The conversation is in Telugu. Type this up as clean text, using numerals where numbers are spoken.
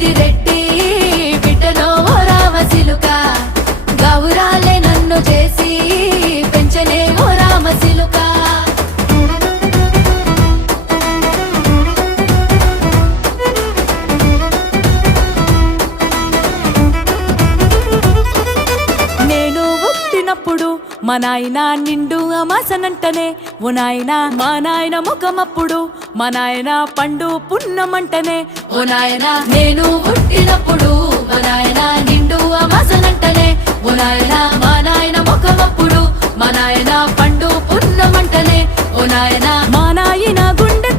పెద్దిరెడ్డి బిడ్డలో ఓ రామసిలుక గౌరాలే నన్ను చేసి పెంచనే ఓ రామసిలుక నేను పుట్టినప్పుడు మా నాయన నిండు అమాసనంటనే ఓ నాయన మా నాయన ముఖమప్పుడు మా నాయన పండు పున్నమంటనే ఓ నాయన నేను పుట్టినప్పుడు మా నాయన నిండు అమాసనంటనే ఓ నాయన మా నాయన ముఖమప్పుడు మా నాయన పండు పున్నమంటనే ఓ నాయన మా నాయన గుండె